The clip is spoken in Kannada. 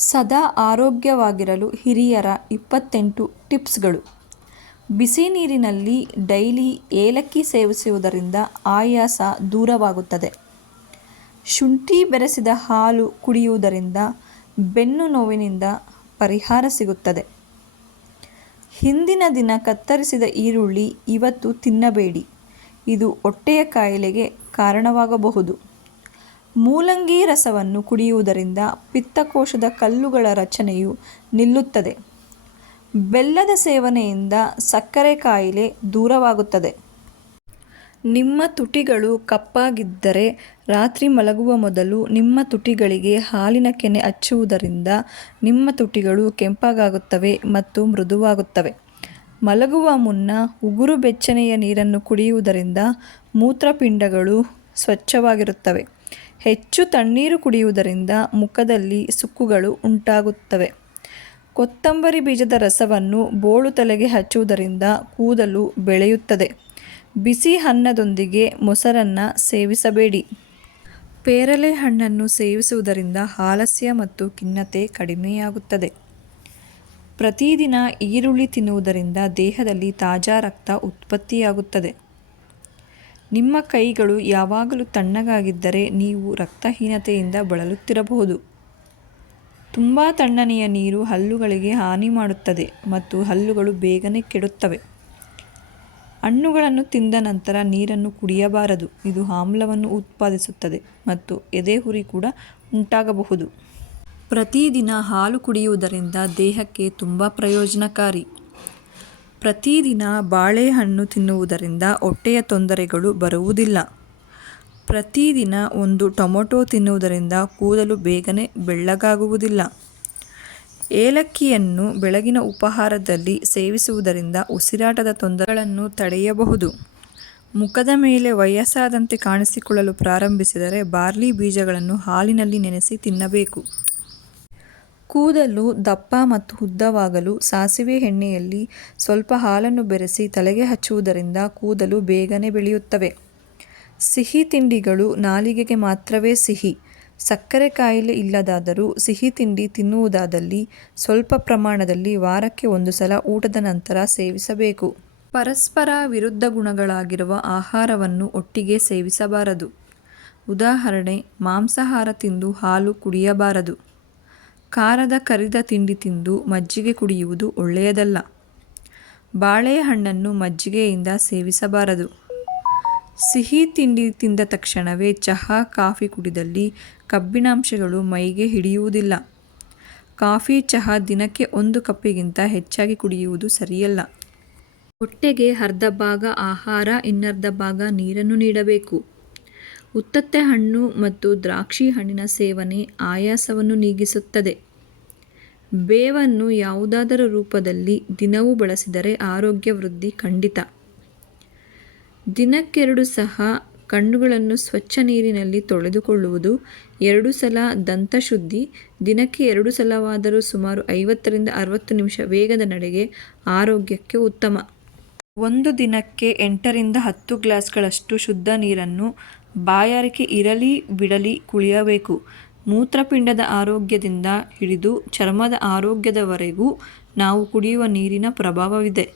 ಸದಾ ಆರೋಗ್ಯವಾಗಿರಲು ಹಿರಿಯರ 28 ಟಿಪ್ಸ್ಗಳು. ಬಿಸಿ ನೀರಿನಲ್ಲಿ ಡೈಲಿ ಏಲಕ್ಕಿ ಸೇವಿಸುವುದರಿಂದ ಆಯಾಸ ದೂರವಾಗುತ್ತದೆ. ಶುಂಠಿ ಬೆರೆಸಿದ ಹಾಲು ಕುಡಿಯುವುದರಿಂದ ಬೆನ್ನು ನೋವಿನಿಂದ ಪರಿಹಾರ ಸಿಗುತ್ತದೆ. ಹಿಂದಿನ ದಿನ ಕತ್ತರಿಸಿದ ಈರುಳ್ಳಿ ಇವತ್ತು ತಿನ್ನಬೇಡಿ, ಇದು ಹೊಟ್ಟೆಯ ಕಾಯಿಲೆಗೆ ಕಾರಣವಾಗಬಹುದು. ಮೂಲಂಗಿ ರಸವನ್ನು ಕುಡಿಯುವುದರಿಂದ ಪಿತ್ತಕೋಶದ ಕಲ್ಲುಗಳ ರಚನೆಯು ನಿಲ್ಲುತ್ತದೆ. ಬೆಲ್ಲದ ಸೇವನೆಯಿಂದ ಸಕ್ಕರೆ ಕಾಯಿಲೆ ದೂರವಾಗುತ್ತದೆ. ನಿಮ್ಮ ತುಟಿಗಳು ಕಪ್ಪಾಗಿದ್ದರೆ ರಾತ್ರಿ ಮಲಗುವ ಮೊದಲು ನಿಮ್ಮ ತುಟಿಗಳಿಗೆ ಹಾಲಿನ ಕೆನೆ ಹಚ್ಚುವುದರಿಂದ ನಿಮ್ಮ ತುಟಿಗಳು ಕೆಂಪಗಾಗುತ್ತವೆ ಮತ್ತು ಮೃದುವಾಗುತ್ತವೆ. ಮಲಗುವ ಮುನ್ನ ಉಗುರು ಬೆಚ್ಚನೆಯ ನೀರನ್ನು ಕುಡಿಯುವುದರಿಂದ ಮೂತ್ರಪಿಂಡಗಳು ಸ್ವಚ್ಛವಾಗಿರುತ್ತವೆ. ಹೆಚ್ಚು ತಣ್ಣೀರು ಕುಡಿಯುವುದರಿಂದ ಮುಖದಲ್ಲಿ ಸುಕ್ಕುಗಳು ಉಂಟಾಗುತ್ತವೆ. ಕೊತ್ತಂಬರಿ ಬೀಜದ ರಸವನ್ನು ಬೋಳು ತಲೆಗೆ ಹಚ್ಚುವುದರಿಂದ ಕೂದಲು ಬೆಳೆಯುತ್ತದೆ. ಬಿಸಿ ಅನ್ನದೊಂದಿಗೆ ಮೊಸರನ್ನು ಸೇವಿಸಬೇಡಿ. ಪೇರಲೆ ಹಣ್ಣನ್ನು ಸೇವಿಸುವುದರಿಂದ ಆಲಸ್ಯ ಮತ್ತು ಖಿನ್ನತೆ ಕಡಿಮೆಯಾಗುತ್ತದೆ. ಪ್ರತಿದಿನ ಈರುಳ್ಳಿ ತಿನ್ನುವುದರಿಂದ ದೇಹದಲ್ಲಿ ತಾಜಾ ರಕ್ತ ಉತ್ಪತ್ತಿಯಾಗುತ್ತದೆ. ನಿಮ್ಮ ಕೈಗಳು ಯಾವಾಗಲೂ ತಣ್ಣಗಾಗಿದ್ದರೆ ನೀವು ರಕ್ತಹೀನತೆಯಿಂದ ಬಳಲುತ್ತಿರಬಹುದು. ತುಂಬ ತಣ್ಣನೆಯ ನೀರು ಹಲ್ಲುಗಳಿಗೆ ಹಾನಿ ಮಾಡುತ್ತದೆ ಮತ್ತು ಹಲ್ಲುಗಳು ಬೇಗನೆ ಕೆಡುತ್ತವೆ. ಹಣ್ಣುಗಳನ್ನು ತಿಂದ ನಂತರ ನೀರನ್ನು ಕುಡಿಯಬಾರದು, ಇದು ಆಮ್ಲವನ್ನು ಉತ್ಪಾದಿಸುತ್ತದೆ ಮತ್ತು ಎದೆಯುರಿ ಕೂಡ ಉಂಟಾಗಬಹುದು. ಪ್ರತಿದಿನ ಹಾಲು ಕುಡಿಯುವುದರಿಂದ ದೇಹಕ್ಕೆ ತುಂಬ ಪ್ರಯೋಜನಕಾರಿ. ಪ್ರತಿದಿನ ಬಾಳೆಹಣ್ಣು ತಿನ್ನುವುದರಿಂದ ಹೊಟ್ಟೆಯ ತೊಂದರೆಗಳು ಬರುವುದಿಲ್ಲ. ಪ್ರತಿದಿನ ಒಂದು ಟೊಮೆಟೊ ತಿನ್ನುವುದರಿಂದ ಕೂದಲು ಬೇಗನೆ ಬೆಳ್ಳಗಾಗುವುದಿಲ್ಲ. ಏಲಕ್ಕಿಯನ್ನು ಬೆಳಗಿನ ಉಪಹಾರದಲ್ಲಿ ಸೇವಿಸುವುದರಿಂದ ಉಸಿರಾಟದ ತೊಂದರೆಗಳನ್ನು ತಡೆಯಬಹುದು. ಮುಖದ ಮೇಲೆ ವಯಸ್ಸಾದಂತೆ ಕಾಣಿಸಿಕೊಳ್ಳಲು ಪ್ರಾರಂಭಿಸಿದರೆ ಬಾರ್ಲಿ ಬೀಜಗಳನ್ನು ಹಾಲಿನಲ್ಲಿ ನೆನೆಸಿ ತಿನ್ನಬೇಕು. ಕೂದಲು ದಪ್ಪ ಮತ್ತು ಉದ್ದವಾಗಲು ಸಾಸಿವೆ ಎಣ್ಣೆಯಲ್ಲಿ ಸ್ವಲ್ಪ ಹಾಲನ್ನು ಬೆರೆಸಿ ತಲೆಗೆ ಹಚ್ಚುವುದರಿಂದ ಕೂದಲು ಬೇಗನೆ ಬೆಳೆಯುತ್ತವೆ. ಸಿಹಿ ತಿಂಡಿಗಳು ನಾಲಿಗೆಗೆ ಮಾತ್ರವೇ ಸಿಹಿ. ಸಕ್ಕರೆ ಕಾಯಿಲೆ ಇಲ್ಲದಾದರೂ ಸಿಹಿ ತಿಂಡಿ ತಿನ್ನುವುದಾದಲ್ಲಿ ಸ್ವಲ್ಪ ಪ್ರಮಾಣದಲ್ಲಿ ವಾರಕ್ಕೆ 1 ಸಲ ಊಟದ ನಂತರ ಸೇವಿಸಬೇಕು. ಪರಸ್ಪರ ವಿರುದ್ಧ ಗುಣಗಳಾಗಿರುವ ಆಹಾರವನ್ನು ಒಟ್ಟಿಗೆ ಸೇವಿಸಬಾರದು. ಉದಾಹರಣೆ, ಮಾಂಸಾಹಾರ ತಿಂದು ಹಾಲು ಕುಡಿಯಬಾರದು. ಖಾರದ ಕರಿದ ತಿಂಡಿ ತಿಂದು ಮಜ್ಜಿಗೆ ಕುಡಿಯುವುದು ಒಳ್ಳೆಯದಲ್ಲ. ಬಾಳೆಹಣ್ಣನ್ನು ಮಜ್ಜಿಗೆಯಿಂದ ಸೇವಿಸಬಾರದು. ಸಿಹಿ ತಿಂಡಿ ತಿಂದ ತಕ್ಷಣವೇ ಚಹಾ ಕಾಫಿ ಕುಡಿದಲ್ಲಿ ಕಬ್ಬಿಣಾಂಶಗಳು ಮೈಗೆ ಹಿಡಿಯುವುದಿಲ್ಲ. ಕಾಫಿ ಚಹಾ ದಿನಕ್ಕೆ 1 ಕಪ್ಪಿಗಿಂತ ಹೆಚ್ಚಾಗಿ ಕುಡಿಯುವುದು ಸರಿಯಲ್ಲ. ಹೊಟ್ಟೆಗೆ ಅರ್ಧ ಭಾಗ ಆಹಾರ, ಇನ್ನರ್ಧ ಭಾಗ ನೀರನ್ನು ನೀಡಬೇಕು. ಉತ್ತತ್ತೆ ಹಣ್ಣು ಮತ್ತು ದ್ರಾಕ್ಷಿ ಹಣ್ಣಿನ ಸೇವನೆ ಆಯಾಸವನ್ನು ನೀಗಿಸುತ್ತದೆ. ಬೇವನ್ನು ಯಾವುದಾದರೂ ರೂಪದಲ್ಲಿ ದಿನವೂ ಬಳಸಿದರೆ ಆರೋಗ್ಯ ವೃದ್ಧಿ ಖಂಡಿತ. ದಿನಕ್ಕೆ 2 ಸಹ ಕಣ್ಣುಗಳನ್ನು ಸ್ವಚ್ಛ ನೀರಿನಲ್ಲಿ ತೊಳೆದುಕೊಳ್ಳುವುದು. 2 ಸಲ ದಂತಶುದ್ಧಿ. ದಿನಕ್ಕೆ 2 ಸಲವಾದರೂ ಸುಮಾರು 50ರಿಂದ 60 ನಿಮಿಷ ವೇಗದ ನಡೆಗೆ ಆರೋಗ್ಯಕ್ಕೆ ಉತ್ತಮ. ಒಂದು ದಿನಕ್ಕೆ 8ರಿಂದ 10 ಗ್ಲಾಸ್ಗಳಷ್ಟು ಶುದ್ಧ ನೀರನ್ನು ಬಾಯಾರಿಕೆ ಇರಲಿ ಬಿಡಲಿ ಕುಡಿಯಬೇಕು. ಮೂತ್ರಪಿಂಡದ ಆರೋಗ್ಯದಿಂದ ಹಿಡಿದು ಚರ್ಮದ ಆರೋಗ್ಯದವರೆಗೂ ನಾವು ಕುಡಿಯುವ ನೀರಿನ ಪ್ರಭಾವವಿದೆ.